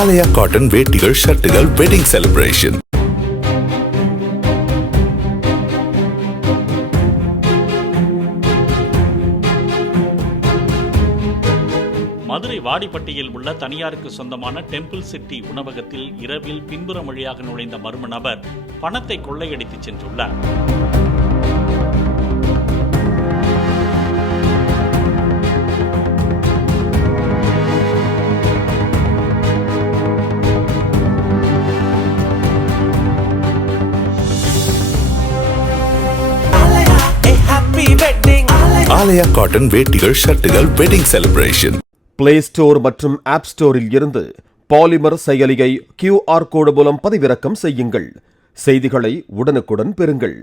ஆலயா cotton வேட்டிகள் ஷர்ட்டுகள் wedding celebration. Madurai வாடிப்பட்டியில் உள்ள தனியாருக்கு சொந்தமான டெம்பிள் சிட்டி உணவகத்தில் இரவில் பின்புறம் வழியாக நுழைந்த மர்ம நபர் பணத்தை கொள்ளையடித்து சென்றுள்ளார். ஆலயா காட்டன் வேட்டிகள் ஷர்ட்டுகள் வெட்டிங் செலிப்ரேஷன். பிளே ஸ்டோர் மற்றும் ஆப் ஸ்டோரில் இருந்து பாலிமர் செயலியை QR கோடு மூலம் பதிவிறக்கம் செய்யுங்கள். செய்திகளை உடனுக்குடன் பெறுங்கள்.